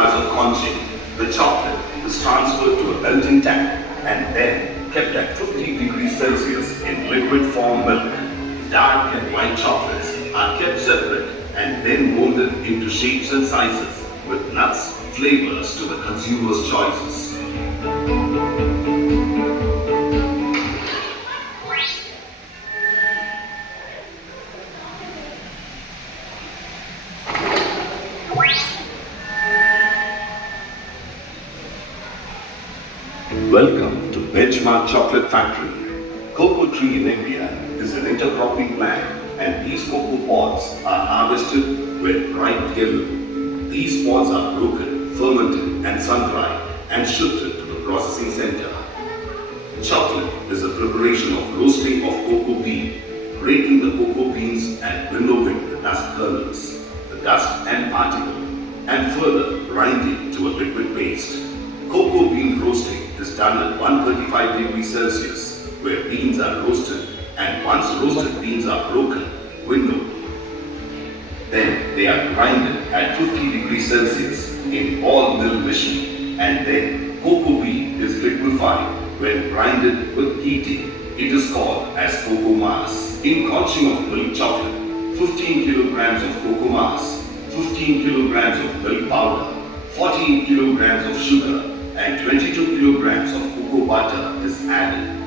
hours of conching, the chocolate is transferred to a melting tank and then kept at 50 degrees Celsius in liquid form milk. Dark and white chocolates are kept separate and then molded into shapes and sizes with nuts, flavors to the consumer's choices. Welcome to Benchmark Chocolate Factory. Cocoa tree in India is an intercropping plant, and these cocoa pods are harvested when ripe yellow. These pods are broken, fermented and sun-dried and shipped to the processing center. Chocolate is a preparation of roasting of cocoa bean, breaking the cocoa beans and winnowing the dust kernels, the dust and particle, and further grinding to a liquid paste. Cocoa bean roasting is done at 135 degrees Celsius, where beans are roasted, and once roasted beans are broken, winnowed. Then they are grinded at 50 degrees Celsius in ball mill machine, and then cocoa bean is liquefied. When grinded with heating, it is called as cocoa mass. In conching of milk chocolate, 15 kilograms of cocoa mass, 15 kilograms of milk powder, 14 kilograms of sugar, and 22 kilograms of cocoa butter is added.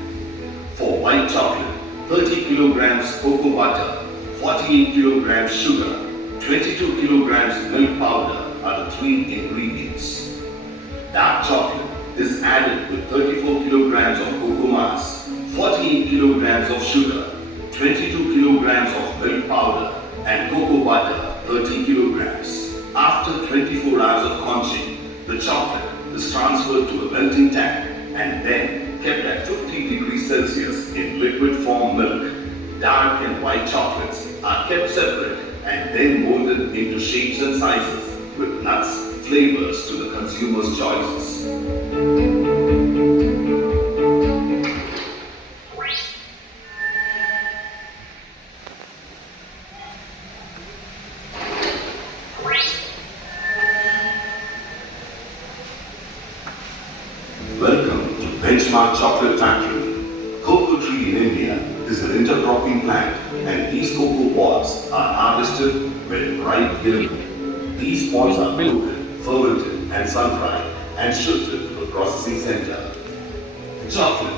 For white chocolate, 30 kilograms cocoa butter, 48 kilograms sugar, 22 kilograms milk powder are the three ingredients. Dark chocolate is added with 34 kilograms of cocoa mass, 48 kilograms of sugar, 22 kilograms of milk powder, and cocoa butter 30 kilograms. After 24 hours of conching, the chocolate is transferred to a melting tank and then kept at 50 degrees Celsius in liquid form milk. Dark and white chocolates are kept separate and then molded into shapes and sizes with nuts, flavors to the consumer's choices. Welcome to Benchmark Chocolate Factory. Cocoa tree in India is an intercropping plant, and these cocoa pods are harvested when ripe yellow. These pods are broken, fermented and sun-dried and shipped to the processing center. Chocolate